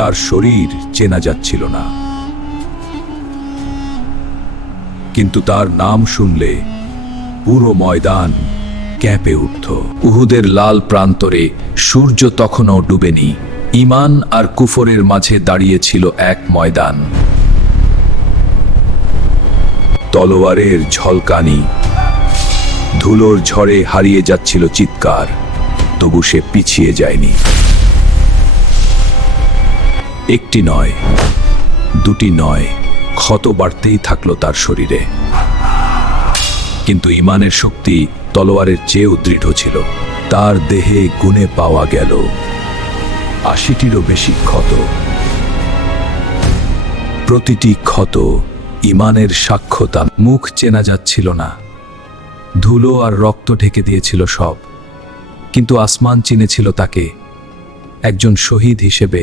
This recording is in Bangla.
তার শরীর চেনা যাচ্ছিল না, কিন্তু তার নাম শুনলে পুরো ময়দান কেঁপে উঠত। উহুদের লাল প্রান্তরে সূর্য তখনও ডুবেনি। ঈমান আর কুফরের মাঝে দাঁড়িয়েছিল এক ময়দান। তলোয়ারের ঝলকানি, ধুলোর ঝড়ে হারিয়ে যাচ্ছিল চিৎকার, তবু সে পিছিয়ে যায়নি। একটি নয়, দুটি নয়, ক্ষত বাড়তেই থাকলো তার শরীরে। কিন্তু ঈমানের শক্তি তলোয়ারের চেয়েও দৃঢ় ছিল। তার দেহে গুণে পাওয়া গেল ৮০টিরও বেশি ক্ষত। প্রতিটি ক্ষত ঈমানের সাক্ষ্য। তার মুখ চেনা যাচ্ছিল না, ধুলো আর রক্ত ঢেকে দিয়েছিল সব। কিন্তু আসমান চিনেছিল তাকে একজন শহীদ হিসেবে।